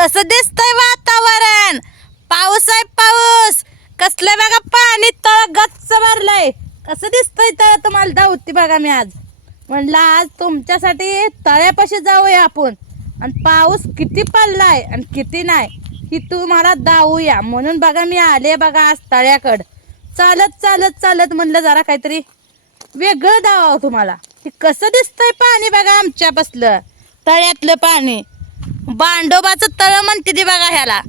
कसं दिसतंय वातावरण? पाऊस आहे पाऊस. कसलं बघा पाणी तळ गच्च भरलंय. कसं दिसतंय तळ? तुम्हाला धावती बघा मी आज. म्हणलं आज तुमच्यासाठी तळ्यापाशी जाऊया आपण. आणि पाऊस किती पडलाय आणि किती नाही ही तुम्हाला दावूया. म्हणून बघा मी आले बघा आज तळ्याकडं. चालत चालत चालत म्हणलं जरा काहीतरी वेगळं दावा तुम्हाला. हे कसं दिसतंय पाणी बघा आमच्या बसलं तळ्यातलं पाणी. बांडोबाचं तळ म्हणते ती बघा ह्याला.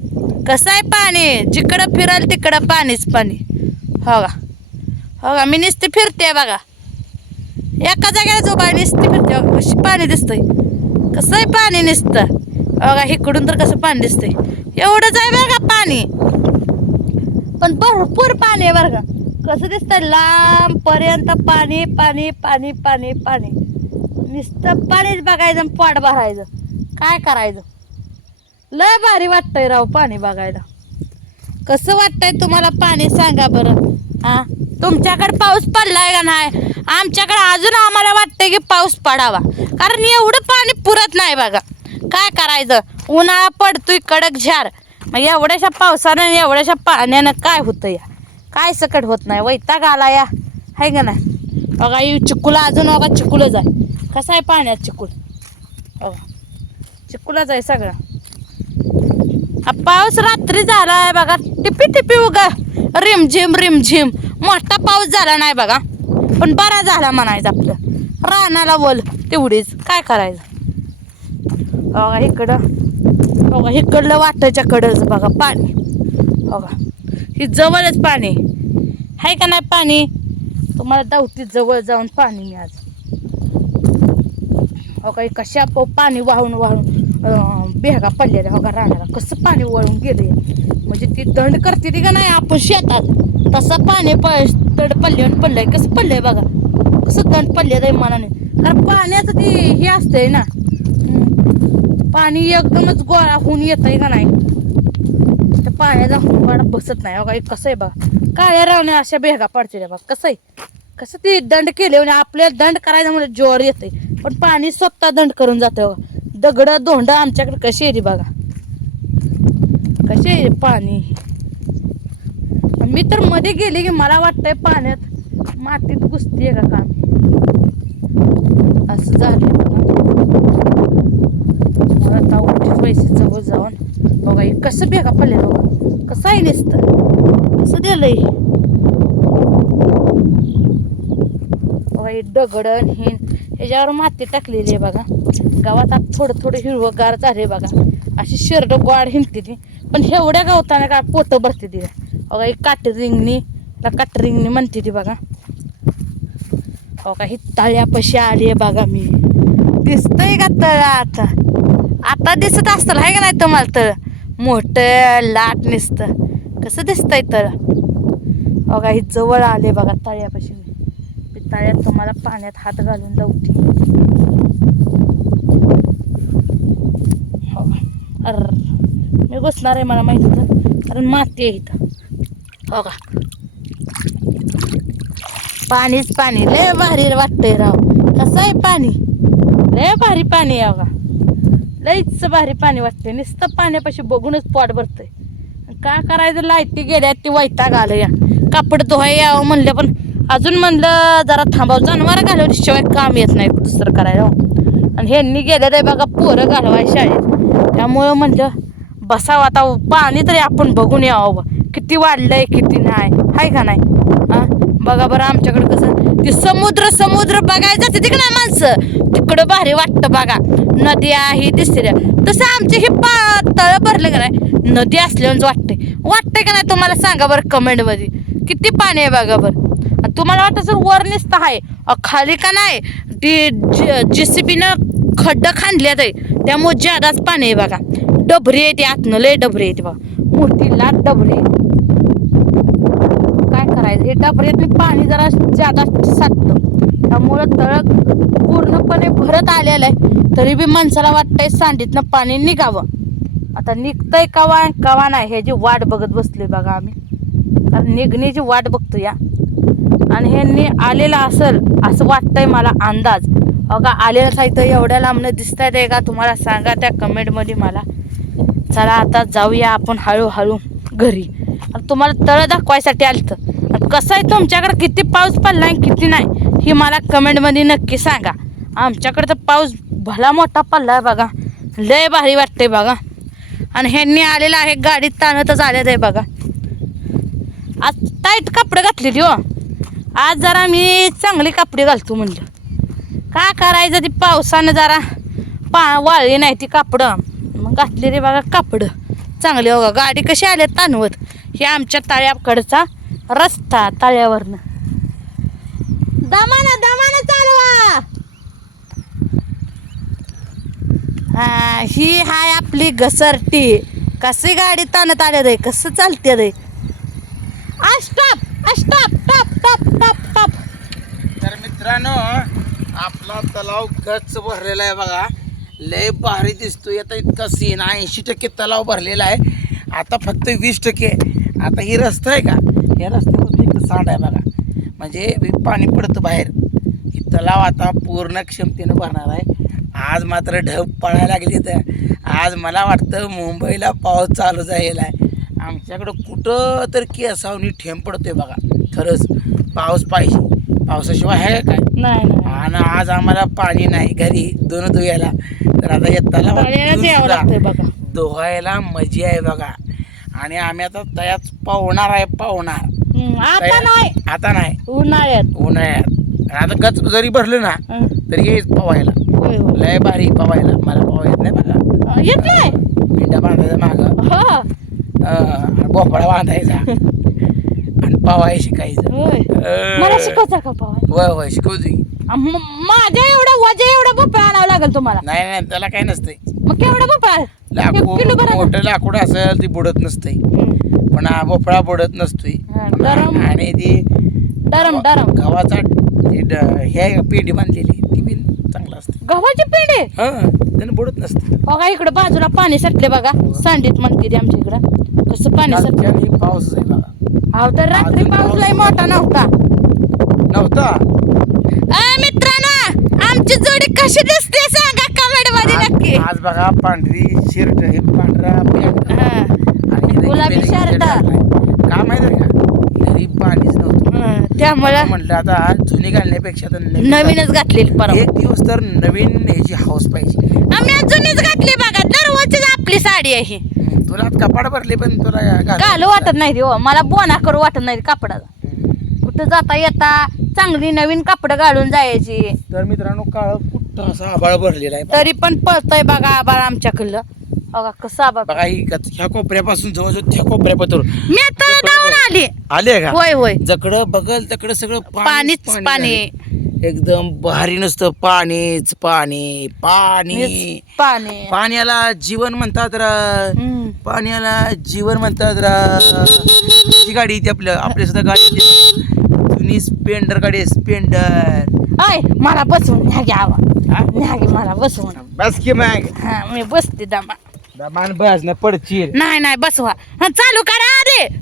कसं आहे पाणी? जिकडं फिरल तिकडं पाणीच पाणी. हो का? हो का? मी नुसती फिरते बघा. एका जागेला जो बाय नुसती फिरते बघा. कशी पाणी दिसतंय. कसं आहे पाणी नुसतं. हो बघा इकडून तर कसं पाणी दिसतंय. एवढंच आहे बरं का पाणी. पण भरपूर पाणी आहे बरं का. कसं दिसतंय? लांब पर्यंत पाणी पाणी पाणी पाणी पाणी. नुसतं पाणीच बघायचं पोट भरायचं. काय करायचं? लय भारी वाटतंय राव पाणी बघायला. कसं वाटतंय तुम्हाला पाणी सांगा बरं. हा? तुमच्याकडे पाऊस पडलाय का नाही? आमच्याकडे अजून आम्हाला वाटतंय की पाऊस पडावा. कारण एवढं पाणी पुरत नाही बघा. काय करायचं? उन्हाळा पडतोय कडक झार. मग एवढ्याशा पावसानं एवढ्याशा पाण्यानं काय होतं या? काय सकट होत नाही. वैताग आला या. हाय का नाही? बघा चिकूला चिकुला अजून बघा चिकूलच आहे कसं आहे पाण्यात चिकुल? बघा. चिकुलच आहे सगळं. पाऊस रात्री झालाय बघा. टिपी टिपी उगा. रिमझिम रिमझिम. मोठा पाऊस झाला नाही बघा. पण बरा झाला म्हणायचं आपलं. रानाला बोल तेवढीच. काय करायचं? बघा इकडं. बघा इकडलं वाटाच्या कडच बघा पाणी. बघा. ही जवळच पाणी. आहे का नाही पाणी? तुम्हाला दावती जवळ जाऊन पाणी मी आज हो काही कशा पाणी वाहून वाहून भेगा बेहगा पडलेल्या होगा का कसं पाणी वळून गेले म्हणजे ती दंड करते ती का नाही आपण शेतात? तसं पाणी प दंड पडले पडलंय. कसं पडलंय बघा. कसं दंड पडले आहे मनाने. कारण पाण्याचं ती हे असतंय ना. पाणी एकदमच गोळा होऊन येत आहे का नाही? त्या पाण्याचा हुंबाडा बसत नाही हो बघा कसं आहे बघा. काळ्या रावण्या अशा बेहगा पडते बघा. कसं आहे? कसं ते दंड केले म्हणजे आपल्याला दंड करायचा म्हणजे जोर येते पण पाणी स्वतः दंड करून जातं बघा. दगड धोंड आमच्याकडे कशी आहे बघा? कशी आहे पाणी? मी तर मध्ये गेले की मला वाटतंय पाण्यात मातीत घुसते का काम? असं झालं मला आता पैसे जवळ जाऊन बघा हे कसं बेगा पडले बघा. कसं आहे नुसतं? कसं दिलंय बघा हे दगड हे ह्याच्यावर माती टाकलेली आहे बघा. गावात आता थोडं थोडं हिरवगार झाले बघा. अशी शिरड गोड हिंडते ती. पण एवढ्या गवताना का पोटं भरते ती. बघा ही काटरिंगनी काटरिंगनी म्हणते ती बघा. बघा ही तळ्यापाशी आली आहे बघा मी. दिसतंय का तळ आता? आता दिसत असतं आहे का नाही तुम्हाला तळ? मोठं लाट निसतं. कसं दिसतंय तळ? बघा ही जवळ आले बघा तळ्यापाशी मी तुम्हाला पाण्यात हात घालून जाऊती हो. अर. मी घुसणार आहे मला माहिती होतं. कारण माती आहे इथं. हो का? पाणीच पाणी. लय भारी वाटतंय राव. कसं आहे पाणी? लय भारी पाणी आहे हो बघा लयच भारी पाणी वाटतंय. नुसतं पाण्यापाशी बघूनच पोट भरतंय. का करायचं? लाईटी गेल्या ती वैताग आलं या कापड धुवाय यावं म्हणलं पण अजून म्हणलं जरा थांबावं. जनावर घालवल्याशिवाय काम येत नाही दुसरं करायला. हो. आणि ह्यांनी गेलं आहे बघा पोरं घालवाय शाळेत. त्यामुळं म्हणलं बसावं आता. पाणी तरी आपण बघून यावं. किती किती वाढलंय किती नाही. हाय का नाही? हा बघा बरं आमच्याकडे कसं. ते समुद्र समुद्र बघायचं जाते तिकडे माणसं. तिकडं भारी वाटतं बघा. नदी आहे तिसऱ्या तसं आमचे हे पा तळ भरलं का नाही? नदी असल्यावर वाटते वाटतंय का नाही तुम्हाला? सांगा बरं कमेंटमध्ये किती पाणी आहे बघा बरं. तुम्हाला वाटत वर नुसतं आहे. खाली का नाही? ती जेसीबीनं खड्ड खांदल्यात आहे. त्यामुळे जादाच पाणी आहे बघा. डबरी आहे ती आतनं लय डबरी येते बघा. मूर्तीला डबरी. काय करायचं? हे डबऱ्यात पाणी जरा जादा साठतं. त्यामुळं तळ पूर्णपणे भरत आलेलं आहे. तरी बी माणसाला वाटतंय सांडीतनं पाणी निघावं. आता निघतंय कवा कवा नाही? ह्याची वाट बघत बसली बघा आम्ही. कारण निघण्याची वाट बघतो या आणि ह्यांनी आलेला असेल असं वाटतंय मला अंदाज. अगा आलेलं साहित्य एवढ्या लांबनं दिसत आहे का? तुम्हाला सांगा त्या कमेंटमध्ये मला. चला आता जाऊया आपण हळूहळू घरी. आणि तुम्हाला तळ दाखवायसाठी आलं तर कसं आहे तुमच्याकडे किती पाऊस पडला आणि किती नाही हे मला कमेंटमध्ये नक्की सांगा. आमच्याकडे तर पाऊस भला मोठा पडला आहे बघा. लय भारी वाटते बघा. आणि ह्यांनी आलेलं आहे गाडीत ताणतच आलेलं आहे बघा. आज टाईट कपडे घातलेली हो. आज जरा मी चांगले कपडे घालतो म्हणलं. का करायचं ती पावसानं जरा पा वाळली नाही ती कापडं. मग घातलेली बघा कापडं. चांगले बघा. गाडी कशी आले ताणवत हे आमच्या तळ्याकडचा रस्ता तळ्यावरनं. दमानं दमानं चालवा. हा ही हाय आपली घसरटी. कशी गाडी ताणत आले रे? कसं चालते रे? Stop stop top top top top तर मित्रांनो आपला तलाव गच्च भरलेला आहे बघा. लय भारी दिसतोय. आता इतका सीन ऐंशी टक्के तलाव भरलेला आहे. आता फक्त वीस टक्के. आता ही रस्ता आहे का? या रस्त्यापासून इकडं सांड आहे बघा. म्हणजे पाणी पडतं बाहेर. ही तलाव आता पूर्ण क्षमतेनं भरणार आहे. आज मात्र ढग पडायला लागली तर आज मला वाटतं मुंबईला पाऊस चालू झालेला आहे. आमच्याकडं कुठं तर केसावनी ठेम पडतोय बघा. खरंच पाऊस पाहिजे. पावसाशिवाय आहे काय? नाही नाही. आणि आज आम्हाला पाणी नाही घरी दोन धुयाला तर आता यावं लागतंय बघा. धुवायला मजा आहे बघा. आणि आम्ही आता तयाच पावणार आहे पावणार. हम्म, आता नाही. आता नाही. उन्हाळ्यात. उन्हाळ्यात. आता गच जरी भरलं ना हं, तरी येईल पवायला. होय होय. लय भारी पवायला. मला पवा येत नाही बघा. येत नाही पिंडा बांधायचा माग हो बोफळा बांधायचा. आणि पवाय शिकायचं. होय. अं, मला शिकवता का. शिकवतो म- माझ्या एवढं वजा एवढं भोपळा आणावं लागेल तुम्हाला. नाही नाही त्याला काय नसतंय. मग केवढं भोपळा एक लाकूड किलो बरं मोठं लाकूड असेल ती बुडत हम्म, पण हा भोपळा बुडत नसतोय. हा, गरम. आणि ती डरम डरम गव्हाचा ती ड- हे पेंडी बांधलेली ती बी चांगलं असते गव्हाची पेंडे? हा त्यानं बुडत नसते बघा इकडं बाजूला पाणी साठले बघा. सांडीत म्हणते ती आमच्या इकडं. कसं पाणी पाऊस बघा अहो तर रात्री पाऊस लय मोठा नव्हता. नव्हता? अय मित्रांनो आमची जोडी कशी दिसते सांगा कमेंटमध्ये नक्की. आज बघा पांढरी शर्ट हे पांढरा पॅन्ट हा. आणि इथे गुलाबी बेलेग शर्ट. घातलाय. का माहिती आहे का? घरी पाणीच नव्हतं. हा, त्यामुळं म्हटलं आता जुनी घालण्यापेक्षा तर नवीन नवीनच घातलेली परवा. एक दिवस तर नवीन ह्याची हाऊस पाहिजे. आम्ही अजूनच घातली बघा. दररोजचीच आपली साडी आहे तुला आज कपाड भरले पण तुला घाल- घालू वाटत नाही हो मला बोना करू वाटत नाही हम्म. कुठं जाता येता चांगली नवीन कापड घालून जायची. तर मित्रांनो काळ कुठं असा आबाळ भरलेला आहे तरी पण पळतय बघा आबाळ आमच्याकडलं. बघा कसं बघा ही ह्या कोपऱ्यापासून जवळजवळ त्या कोपऱ्यापासून मी आता जाऊन आली. आले का? होय होय. जकडं बघल तकडं सगळं पाणीच पाणी. एकदम भारी नसतं. पाणीच पाणी पाणी. पाणी. पाण्याला जीवन म्हणतात रा. पाण्याला जीवन म्हणतात रा. ती गाडी येते आपल्या आपल्या सुद्धा गाडी येते. जुनी स्पेंडर गाडी आहे स्पेंडर. अय मला बसवून न्या घ्यावा न्या घे मला बसवून. बस की मग. हा मी बसते दमा. मान बस ना पडचील नाही नाही बसवा. हा, चालू करा आधी.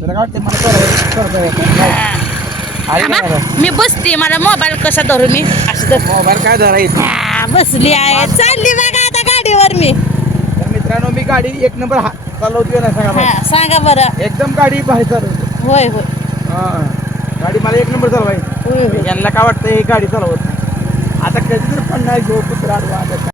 तुला काय वाटतं मला करावं- करता येतं? हा. थांबा? मी बसते मला मोबाईल कसा धरू मी? असं धर मोबाईल काय धरायचं हा, बसली आहे. चालली बघा आता गाडीवर मी. तर मित्रांनो मी गाडी एक नंबर हा चालवते ना सांगा बरं. हा सांगा बरं. एकदम गाडी बाहेर चालवते होय होय. हां. गाडी मला एक नंबर चालवायची. होय यांना काय वाटतं ही गाडी चालवत नाही. आता कधी तर पन्नास घेऊ कुत्रा आडवा,